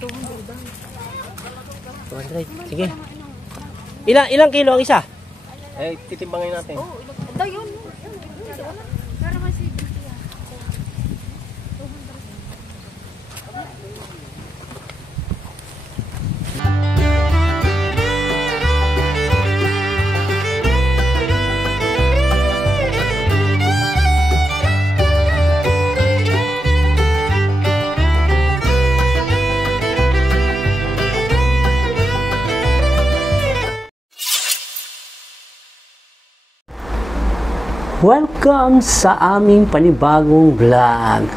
200. Sige. Ilang kilo ang isa? Eh, titimbangin natin. Ito yun. Para kasi welcome sa aming panibagong vlog.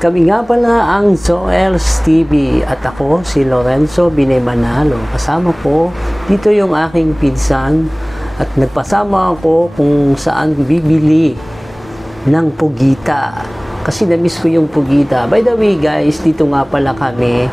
Kami nga pala ang Zoels TV at ako si Lorenzo Binay Manalo. Kasama ko dito yung aking pinsan at nagpasama ako kung saan bibili ng pugita. Kasi na-miss ko yung pugita. By the way guys, dito nga pala kami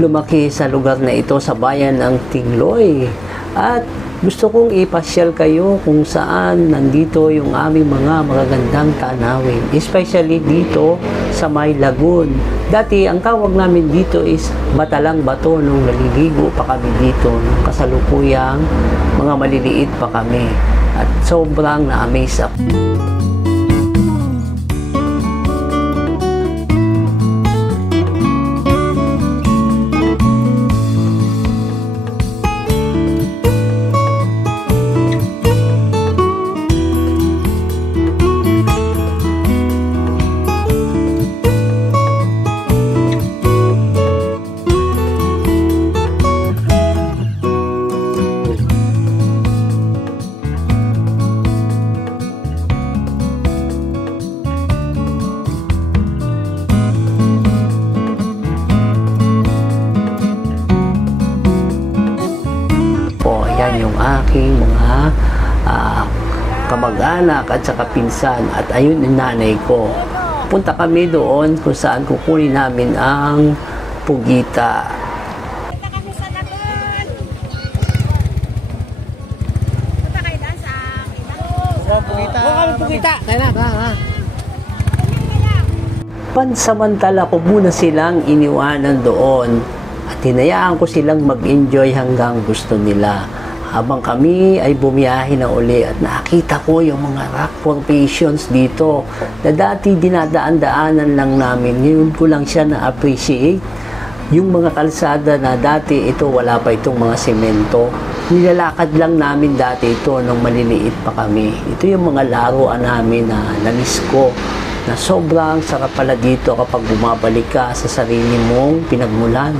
lumaki sa lugar na ito sa bayan ng Tingloy. At gusto kong ipasyal kayo kung saan nandito yung aming mga magagandang tanawin. Especially dito sa May Lagoon. Dati, ang tawag namin dito is Matalang Bato nung naliligo pa kami dito. Nung kasalukuyang mga maliliit pa kami. At sobrang na-amaze ako. Yan yung aking mga kamag-anak at saka pinsan at ayun yung nanay ko. Punta kami doon kung saan kukunin namin ang pugita. punta kami sa Lagoon. Punta kayo daan sa Pugita. Pugita. Kaya na. Pansamantala ko muna silang iniwanan doon at hinayaan ko silang mag-enjoy hanggang gusto nila. Habang kami ay bumiyahe na uli at nakita ko yung mga rock formations dito na dati dinadaan-daanan lang namin. Ngayon ko lang siya na-appreciate. Yung mga kalsada na dati ito wala pa itong mga semento. Nilalakad lang namin dati ito nung maliliit pa kami. Ito yung mga laruan namin na na-miss ko. Na sobrang sarap pala dito kapag bumabalik ka sa sarili mong pinagmulan.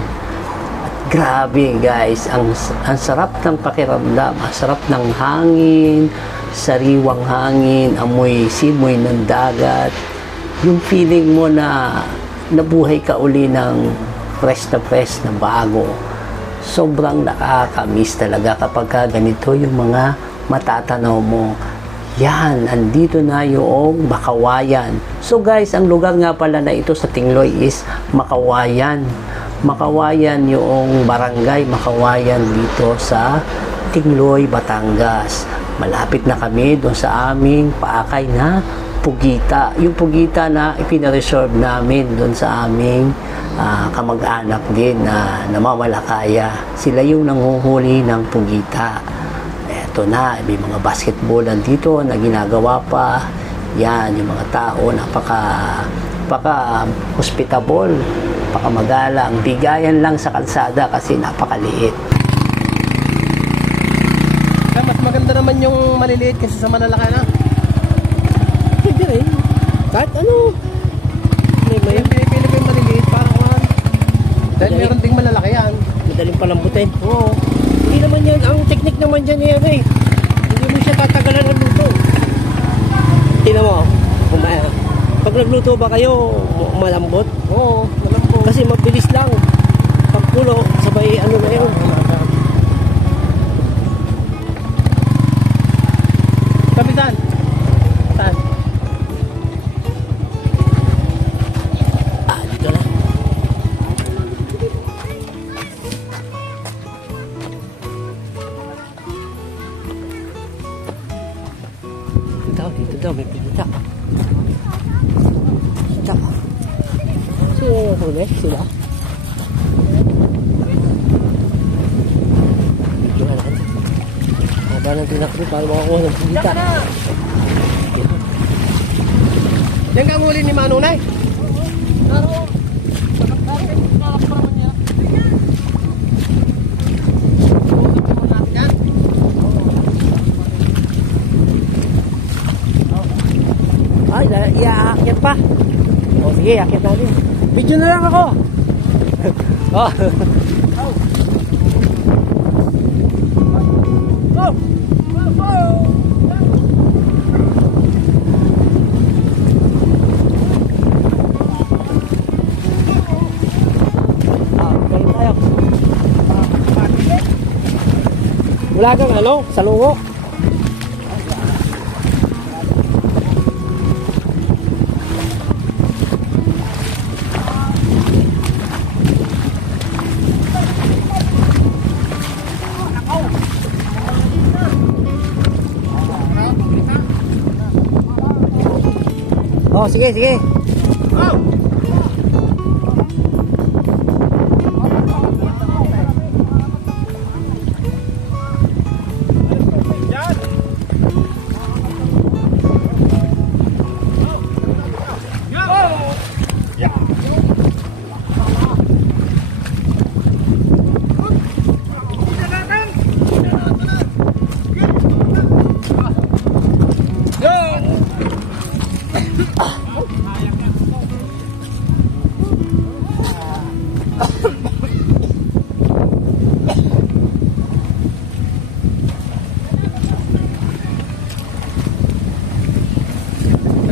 Grabe guys, ang sarap ng pakiramdam, ang sarap ng hangin, sariwang hangin, amoy simoy ng dagat. Yung feeling mo na nabuhay ka uli ng fresh na bago. Sobrang nakakamiss talaga kapag ganito yung mga matatanaw mo. Yan, andito na yung Makawayan. So guys, ang lugar nga pala na ito sa Tingloy is Makawayan. Makawayan yung barangay Makawayan dito sa Tingloy, Batangas. Malapit na kami doon sa aming paakay na pugita. Yung pugita na ipinareserve namin doon sa aming kamag-anak din na namamalakaya. Sila yung nanguhuli ng pugita. Eto na, may mga basketballan dito na ginagawa pa. Yan, yung mga tao napaka-hospitable. Napakamagalang, bigayan lang sa kalsada kasi napakaliit. Mas maganda naman yung maliliit kasi sa malalaki na. Hindi rin. Kahit ano. May pinipili ko yung maliliit para kuhan. Dahil meron ding malalaki yan. Madaling palambutin. Oo. Hindi naman yan, ang technique naman dyan yan eh. Hindi mo siya tatagalan ng luto. Tingnan mo, kumaya. Pag nagluto ba kayo, malambot? Oo, malambot. Kasi mabilis lang. Pagpulo, sabay ano na yun. Kapitan. Saan? Dito na. Dito daw, may pagkita. So, huli sila. Ba natin na para makakuha ng pagkita. Yan ang huli ni Manunay. Ay, iaakit pa. O sige, akit natin. Video na lang ako. Oh. Wala kang ano, salungo. Oh, sige, sige.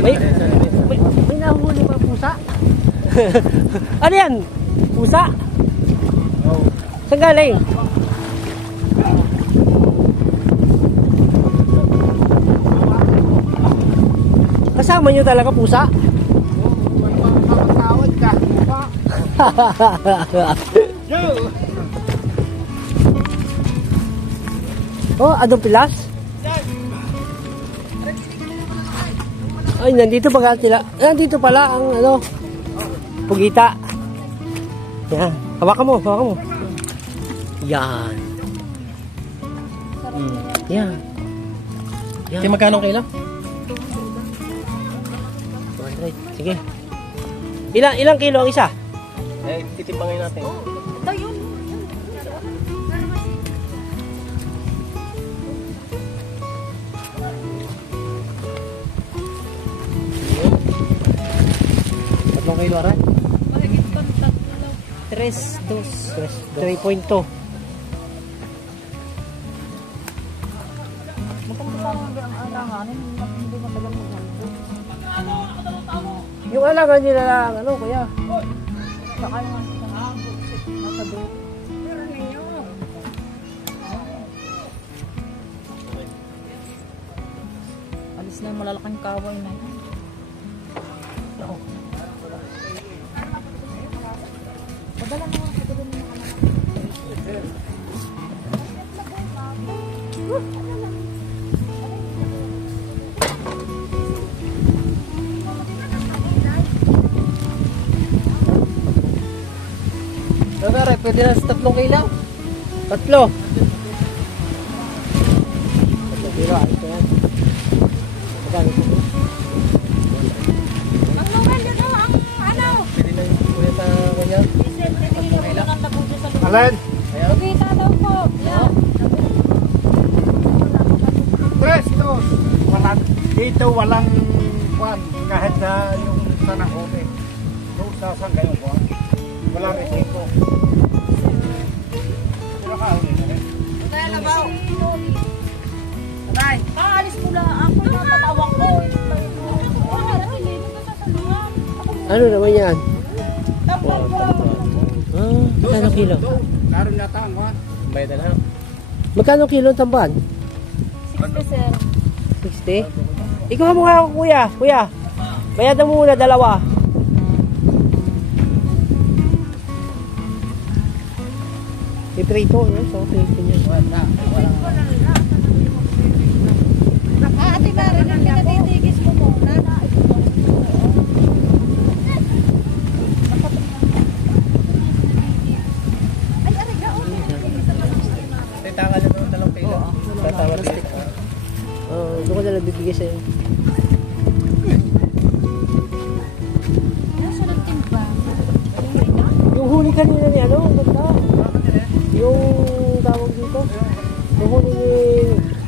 May nahuli ba pusa? Ano yan? Pusa? Saan galing? Kasama nyo talaga pusa? Magkawad ka. Oh, adong pilas? Ay, nandito ba sila? Nandito pala ang ano, pugita. Yan. Hawakan mo, hawakan mo. Yan. Yan. Yan. Sige, magkano kilo? 200. Sige. Ilang kilo ang isa? Eh, titimbangin natin. Ito yun. Tatlong kilo aray? Mahigit kang tatlo. 3.2. Yung alangan nila lang, ano kuya? Saka yung nasa doon. Pero ninyo. Alis na yung malalaking kaway na yun. Padala mo ako doon yung Dara, pwede na sa 3 kilo. Tatlo. 3 kilo, ayos na yan. Magkano ito? ang lumen dito, ang ano? Pwede na yung ulit sa kanya. Alin? Kita daw po. Yan. Prestos! Walang, dito walang kwan, kahit sa yung sa Nakome. Doon sa Sanggayong kwan. Walang resiko. Pinakauli na rin. Tayo na ba? Tay. Aalis mo lang. Ako na tatawag ko. Ano naman yan? Magkano kilo? Naroon yata ang kwan. Bayad na lang. Magkano kilo ang tamban? 60 sir. 60? Ikaw mo nga ako kuya. Kuya, bayadan mo muna 2. Iprito, no? So, prito niya. Ate Mary, nang pinatitigis mo muna. Ay, aray ka. Titaka na ng 2 kilo. Tatawa dito. Doon ko na lang bibigay sa'yo. Nasa ng timba. Yung huli kanina ni ano, ang ganda. Yung tawag dito. Yung huli ni...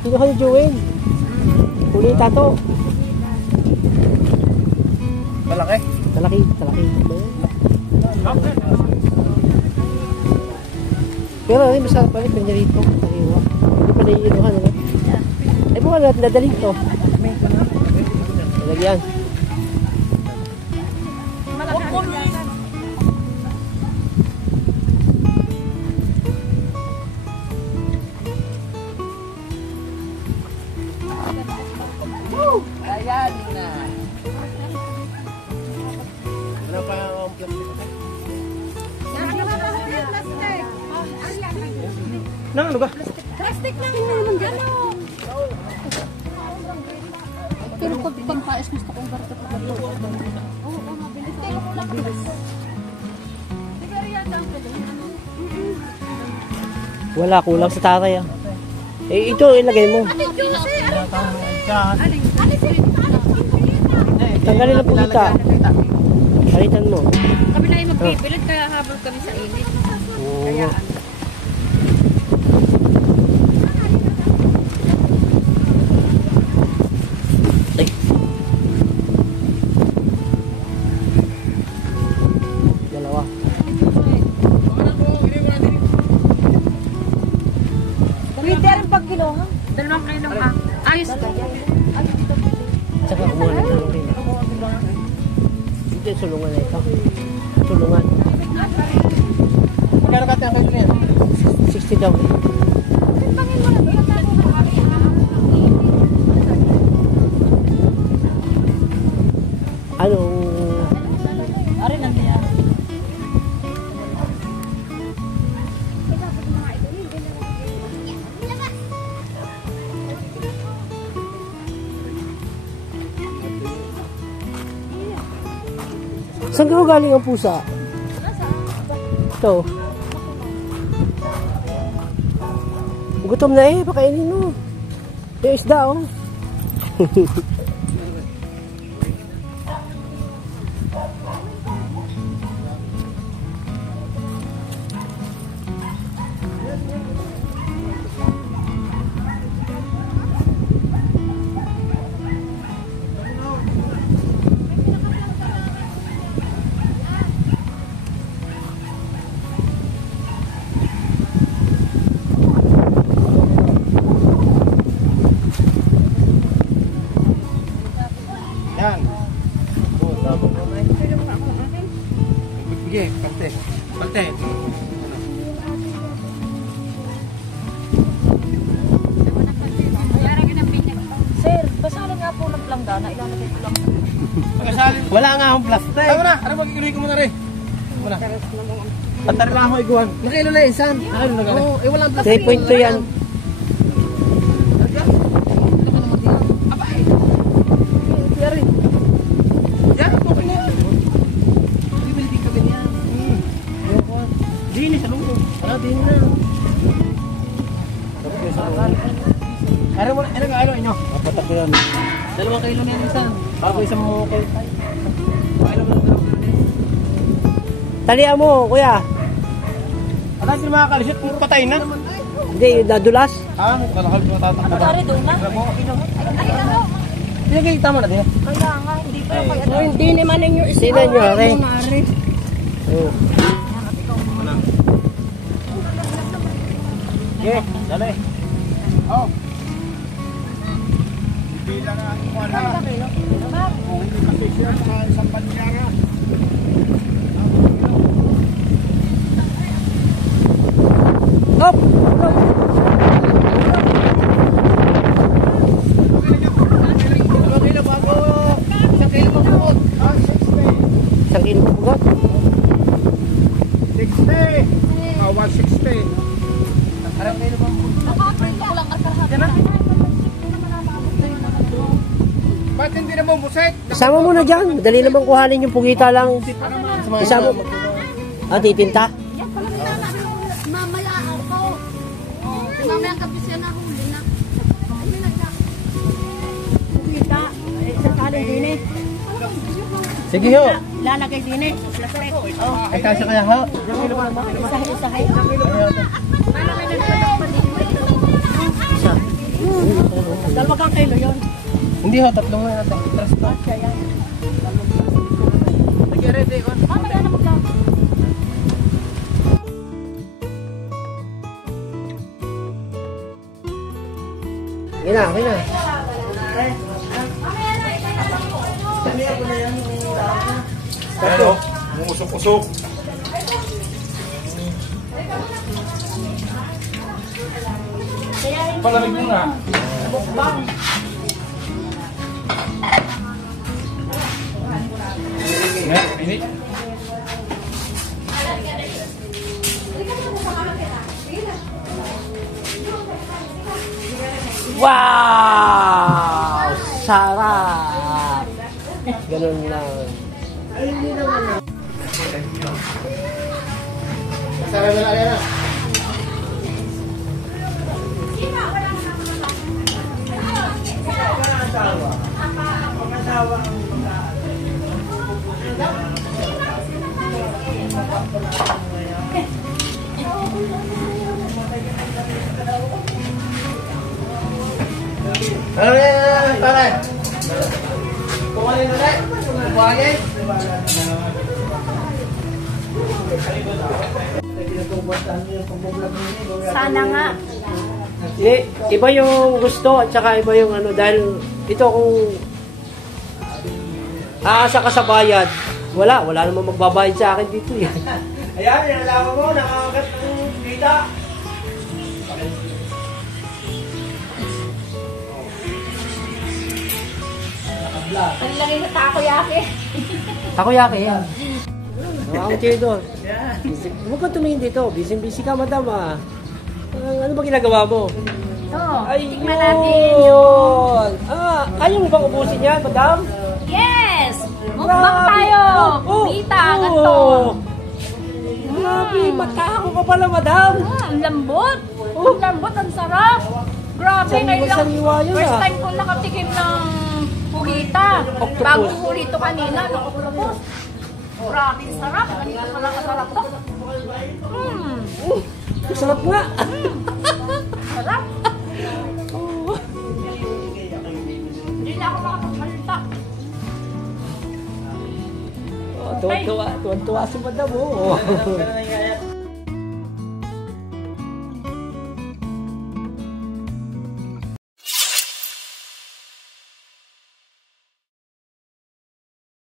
Kinuha ni Joel. Huli ni Tato. Malaki. Talaki. Pero ay masarap pa rin, pinarito. Sariwa. Hindi pa naiinuhan, ano? Ay buka natin dadaling to. Lagyan. Wala pa ang plastic. Nang ano ba? Plastic lang naman gano'n. Pero pag pangkais gusto kong garto pa ba? Oo, mabilis. Kaya ko lang. Sigariya ang Wala, kulang sa tatay ah. Eh, ito ilagay mo. Tanggalin na po kita. Palitan mo. Kami na yung magpipilit kaya habang kami sa init. Kaya Ay. Dalawa. Pwede rin pag kinuha. 2 kilo ka. Ayos ka. Tsaka kumuha na lang rin. Ito yung sulungan na ito. Sulungan. Magkano ka tayo kayo niya? 60 daw. Anong... Arin ang niya. Saan ka galing ang pusa? Ito. Gutom na eh, pakainin mo. Yung isda oh. Yan. Sige, palte. Palte. Sir, basahin nga po ng planggana. Ilalagay ko lang. Wala nga akong plastic. Tayo na. Ano magkikuloy ko muna rin? Muna. Pantari lang ako iguan. Nakilo na isan. Nakilo na gano'n. Oo, eh walang plastic. 3.2 yan. Yan, okay na yan. Bibili din kami niya. Dini sa lunggo. Ano din na. Ano mo, ano inyo? Apat ako yan. 2 kilo na yan isan. Bago isang mo ko. Talian mo, kuya. Ano sila mga kalisit? Puro patay na. Hindi, yung nadulas. Ah, kalakal ko tatakbo. Pare doon na. Pinagay tama na din. Kaya nga, hindi pa yung kaya. Hindi naman yung isa. Sino nyo, Are? Oo. Okay, dali. Oh. Bilang ang wala. Kung hindi kasi siya sa isang banyara. Hop! Ano kilo bago? Isang kilo magbuot. Ah, 60. 1 kilo po bugat. 60. Ah, 160. Arang kilo magbuot. Nakaprint ko lang karkarhan. Yan na. Ba't hindi na mo buset? Isama mo na dyan. Madali naman kuhanin yung pugita lang. Isama mo. Ah, titinta? Yan pala may nanabi ko. Mamaya ako. Mamaya ang gabi siya nahuli na. Ay, may nagka. Kita, isang kaling din eh. Sige ho. Lalagay din eh. Plastic. Oh. Ay kasya kaya ho. Isa-isa. Dalawa kang kilo yun. Hindi ho, tatlong na natin. Trust ko. Kaya yan. Nag-ready ko. Mamaya na maglaw. Okay na, okay na. Ano? Umusok-usok. Palamig mo na. Ini. Wow! Sarap! Ganun lang. Sarap na lang. Ano yan, pare? Kumain ulit? Kumain? Sana nga. Iba yung gusto at saka iba yung ano dahil ito kung aasa ka sa bayad, wala namang magbabayad sa akin dito yan. Ayan, nilalaman mo, nakakagat ng data. Ano lang yung takoyaki? Takoyaki yan. Ang chair doon. Huwag kang tumingin dito. Busy ka, madam ah. Ano ba ginagawa mo? Ito, Ay, tikman natin yung... Ayaw mo bang ubusin yan, madam? Yes! Mukbang tayo! Pita, ganito. Grabe, matako ka pala, madam. Ang lambot! Ang lambot, ang sarap! Grabe, ngayon lang. Sariwa yun, First ah. time kong nakatikim ng pugita. Octopus. Bagong huli ito kanina, ng octopus. Grabe, sarap. Ganito pala kasarap to. Sarap nga. Sarap. Hindi na ako makapagsalita. Tuwan-tuwa si madam, oh.